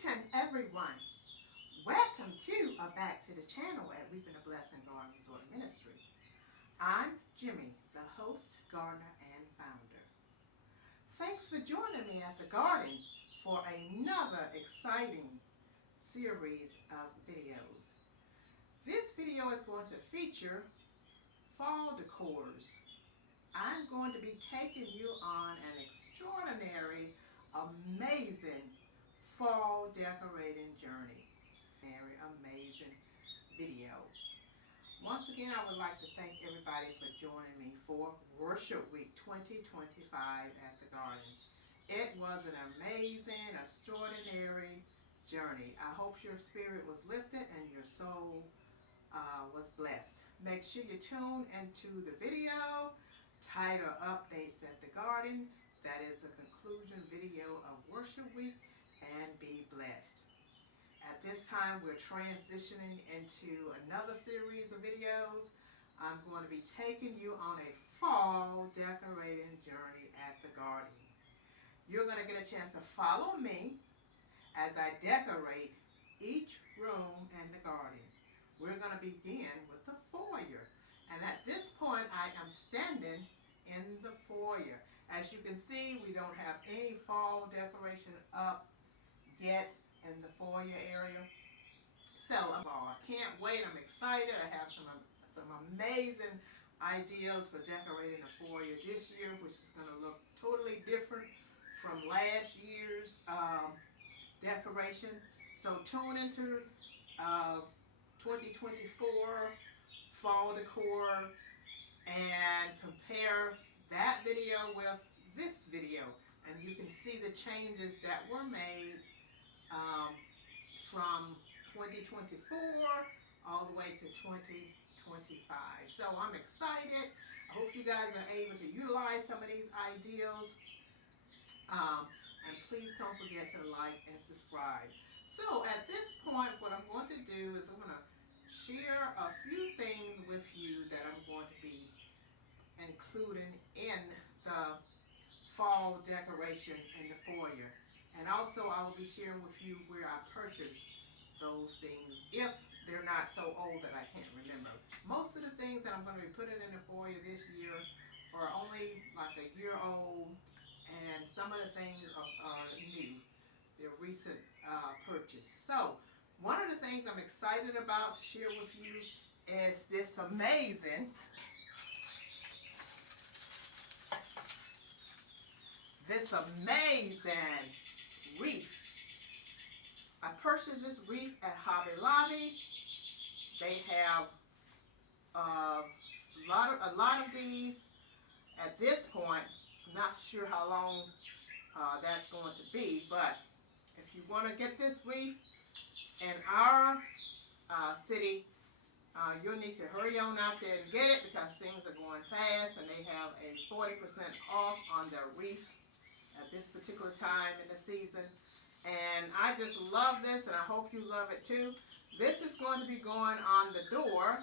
Greeting everyone. Welcome to or back to the channel at Reaping a Blessing Garden Resort Ministry. I'm Jimmy, the host, gardener, and founder. Thanks for joining me at the garden for another exciting series of videos. This video is going to feature fall decors. I'm going to be taking you on an extraordinary, amazing fall decorating journey. Very amazing video. Once again, I would like to thank everybody for joining me for Worship Week 2025 at the garden. It was an amazing, extraordinary journey. I hope your spirit was lifted and your soul was blessed. Make sure you tune into the video titled Updates at the Garden. That is the conclusion video of Worship Week, and be blessed. At this time, we're transitioning into another series of videos. I'm going to be taking you on a fall decorating journey at the garden. You're going to get a chance to follow me as I decorate each room in the garden. We're going to begin with the foyer. And at this point, I am standing in the foyer. As you can see, we don't have any fall decoration up yet in the foyer area. So I can't wait. I'm excited. I have some amazing ideas for decorating the foyer this year, which is going to look totally different from last year's decoration. So tune into 2024 fall decor and compare that video with this video, and you can see the changes that were made from 2024 all the way to 2025. So I'm excited. I hope you guys are able to utilize some of these ideas. And please don't forget to like and subscribe. So at this point, what I'm going to do is I'm going to share a few things with you that I'm going to be including in the fall decoration in the foyer. And also I will be sharing with you where I purchased those things, if they're not so old that I can't remember. Most of the things that I'm going to be putting in the foyer this year are only like a year old, and some of the things are new. They're recent purchase. So one of the things I'm excited about to share with you is this amazing wreath. I purchased this wreath at Hobby Lobby. They have a lot of these. At this point, I'm not sure how long that's going to be, but if you want to get this wreath in our city, you'll need to hurry on out there and get it, because things are going fast, and they have a 40% off on their wreath at this particular time in the season. And I just love this, and I hope you love it too. This is going to be going on the door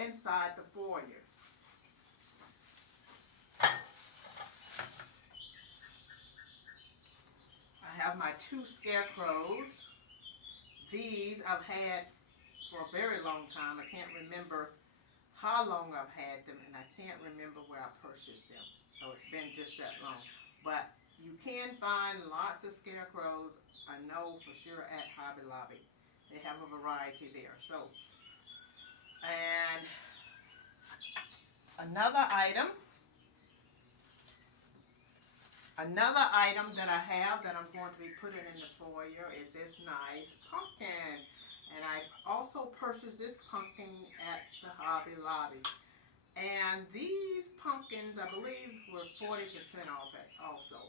inside the foyer. I have my two scarecrows. These I've had for a very long time. I can't remember how long I've had them, and I can't remember where I purchased them. So it's been just that long. But you can find lots of scarecrows, I know for sure, at Hobby Lobby. They have a variety there. So, and another item that I have that I'm going to be putting in the foyer is this nice pumpkin. And I also purchased this pumpkin at the Hobby Lobby. And these pumpkins, I believe, were 40% off it also.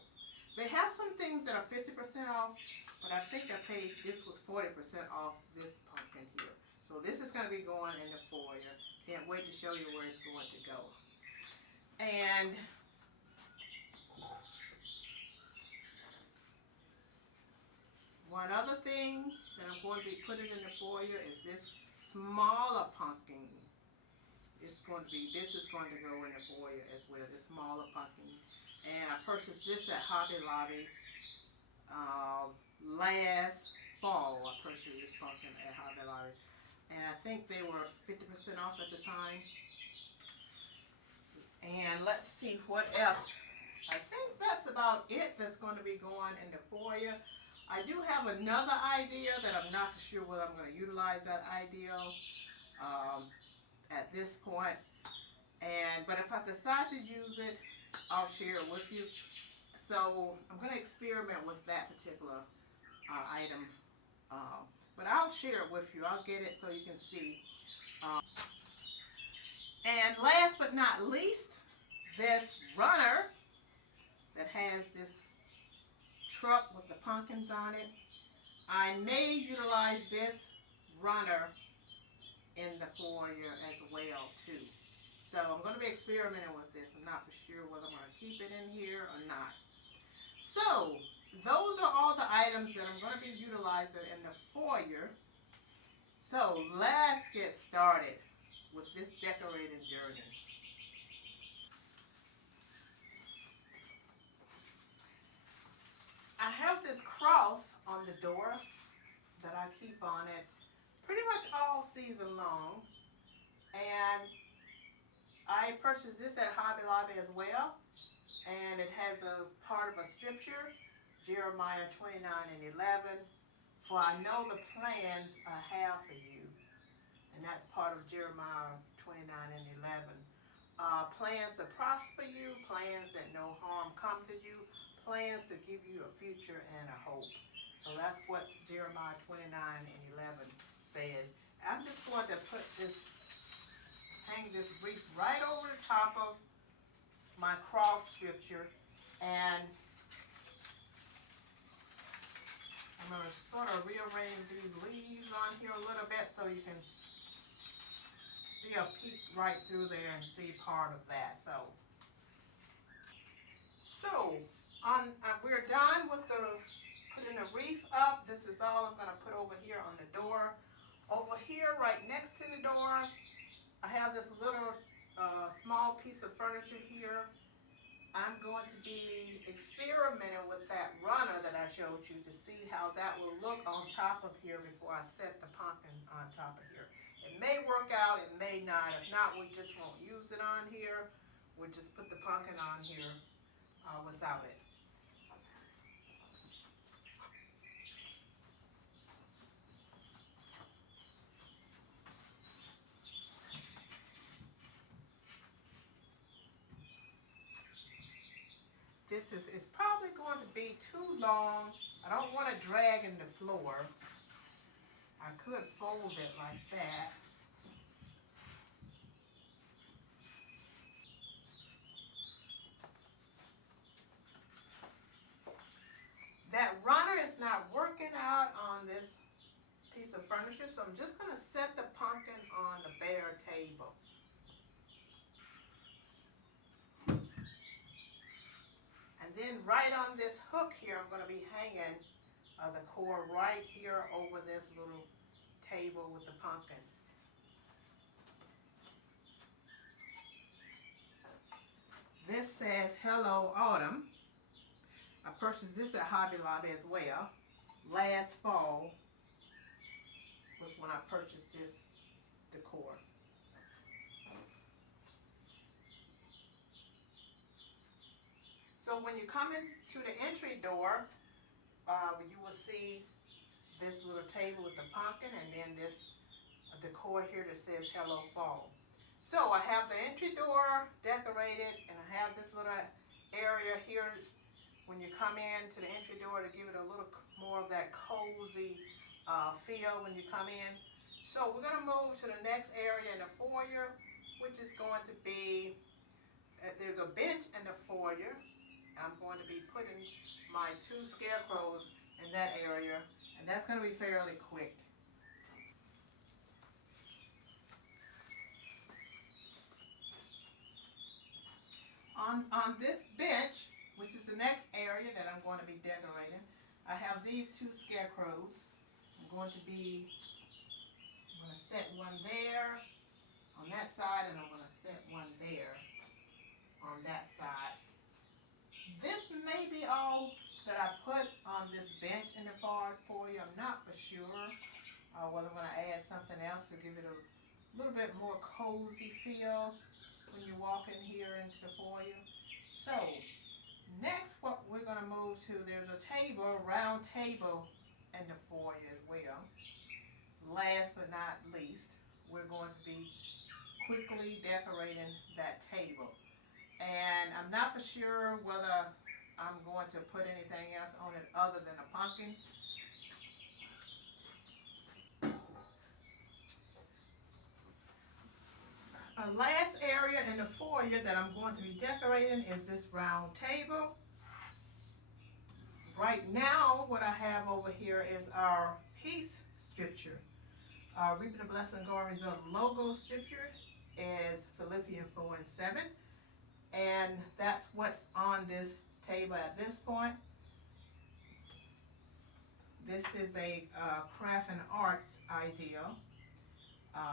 They have some things that are 50% off, but I think I paid, this was 40% off this pumpkin here. So this is going to be going in the foyer. Can't wait to show you where it's going to go. And one other thing that I'm going to be putting in the foyer is this smaller pumpkin. This is going to go in the foyer as well, this smaller pumpkin. And I purchased this at Hobby Lobby last fall, I purchased this pumpkin at Hobby Lobby. And I think they were 50% off at the time. And let's see what else. I think that's about it that's going to be going in the foyer. I do have another idea that I'm not for sure whether I'm going to utilize that idea at this point. But if I decide to use it, I'll share it with you. So I'm going to experiment with that particular item. But I'll share it with you. I'll get it so you can see. And last but not least, this runner that has this truck with the pumpkins on it. I may utilize this runner in the foyer as well too. So I'm going to be experimenting with this. I'm not for sure whether I'm going to keep it in here or not. So those are all the items that I'm going to be utilizing in the foyer. So let's get started with this decorating journey. I have this cross on the door that I keep on it pretty much all season long. And I purchased this at Hobby Lobby as well. And it has a part of a scripture, Jeremiah 29:11. For I know the plans I have for you. And that's part of Jeremiah 29:11. Plans to prosper you, plans that no harm come to you, plans to give you a future and a hope. So that's what Jeremiah 29:11 says. I'm just going to hang this wreath right over the top of my cross scripture, and I'm going to sort of rearrange these leaves on here a little bit so you can still peek right through there and see part of that. We're done with putting the wreath up. This is all I'm going to put over here on the door. Over here, right next to the door, I have this little small piece of furniture here. I'm going to be experimenting with that runner that I showed you to see how that will look on top of here before I set the pumpkin on top of here. It may work out, it may not. If not, we just won't use it on here. We'll just put the pumpkin on here without it. This is probably going to be too long. I don't want to drag in the floor. I could fold it like that. That runner is not working out on this piece of furniture, so I'm just going to set the pumpkin on the bare table. And then right on this hook here, I'm going to be hanging the core right here over this little table with the pumpkin. This says Hello Autumn. I purchased this at Hobby Lobby as well. Last fall was when I purchased this decor. So when you come into the entry door, you will see this little table with the pumpkin and then this decor here that says Hello Fall. So I have the entry door decorated, and I have this little area here when you come in to the entry door to give it a little more of that cozy feel when you come in. So we're going to move to the next area in the foyer, which is going to be, there's a bench in the foyer. I'm going to be putting my 2 scarecrows in that area, and that's going to be fairly quick. On this bench, which is the next area that I'm going to be decorating, I have these 2 scarecrows. I'm going to set one there on that side, and I'm going to set one there on that side. This may be all that I put on this bench in the foyer. I'm not for whether I'm going to add something else to give it a little bit more cozy feel when you walk in here into the foyer. So next, what we're going to move to, there's a table, round table in the foyer as well. Last but not least, we're going to be quickly decorating that table. And I'm not for sure whether I'm going to put anything else on it other than a pumpkin. A last area in the foyer that I'm going to be decorating is this round table. Right now, what I have over here is our peace scripture. Our Reaping the Blessing Going Result logo scripture is Philippians 4:7. And that's what's on this table at this point. This is a craft and arts idea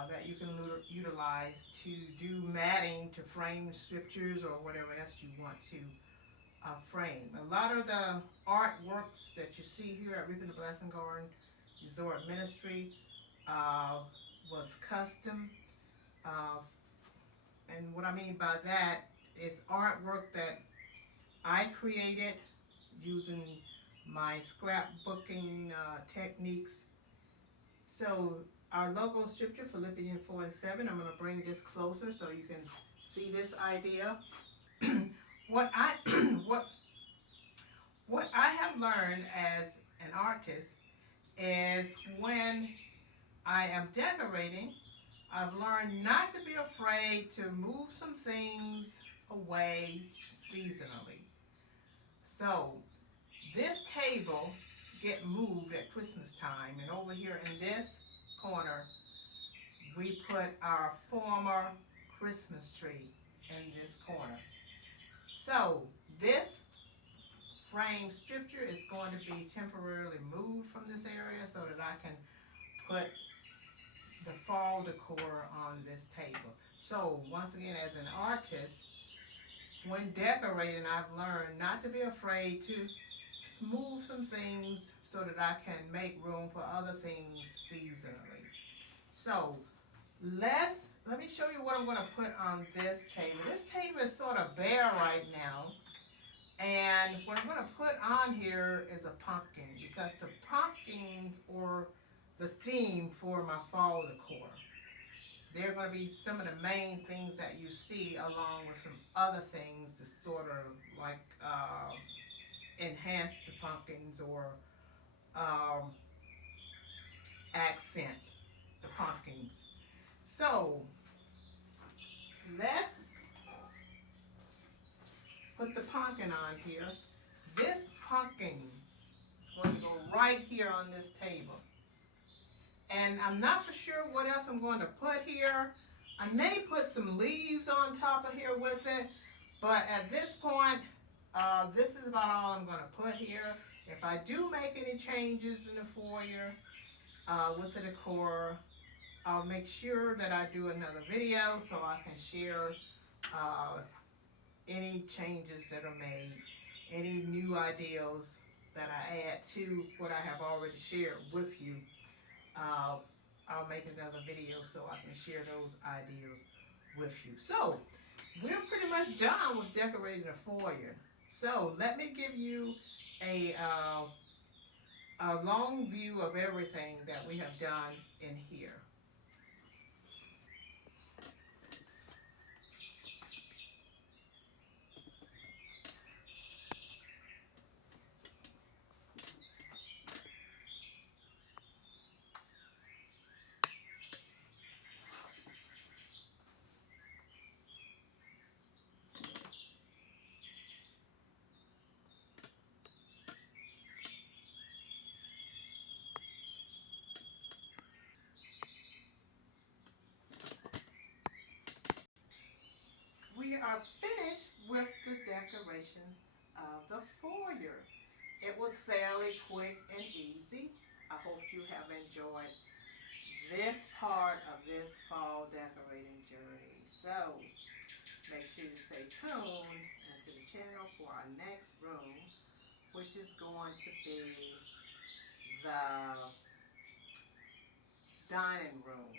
that you can utilize to do matting to frame scriptures or whatever else you want to frame. A lot of the artworks that you see here at Reaping the Blessing Garden Resort Ministry was custom. And what I mean by that is artwork that I created using my scrapbooking techniques. So our logo scripture, Philippians 4:7, I'm going to bring this closer so you can see this idea. What I what I have learned as an artist is when I am decorating, I've learned not to be afraid to move some things away seasonally. So this table get moved at Christmas time, and over here in this corner we put our former Christmas tree in this corner. So this frame scripture is going to be temporarily moved from this area so that I can put the fall decor on this table. So once again, as an artist, when decorating, I've learned not to be afraid to move some things so that I can make room for other things seasonally. So let me show you what I'm going to put on this table. This table is sort of bare right now. And what I'm going to put on here is a pumpkin, because the pumpkins are the theme for my fall decor. They're going to be some of the main things that you see, along with some other things to sort of like enhance the pumpkins or accent the pumpkins. So let's put the pumpkin on here. This pumpkin is going to go right here on this table. And I'm not for sure what else I'm going to put here. I may put some leaves on top of here with it, but at this point, this is about all I'm going to put here. If I do make any changes in the foyer with the decor, I'll make sure that I do another video so I can share any changes that are made, any new ideas that I add to what I have already shared with you. I'll make another video so I can share those ideas with you. So we're pretty much done with decorating the foyer. So let me give you a long view of everything that we have done in here. We are finished with the decoration of the foyer. It was fairly quick and easy. I hope you have enjoyed this part of this fall decorating journey. So make sure you stay tuned into the channel for our next room, which is going to be the dining room.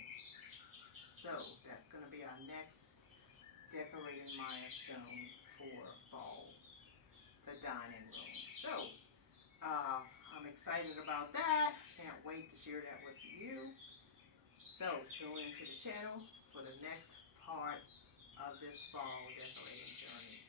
So that's going to be our next decorating milestone for fall, the dining room. So I'm excited about that. Can't wait to share that with you. So tune into the channel for the next part of this fall decorating journey.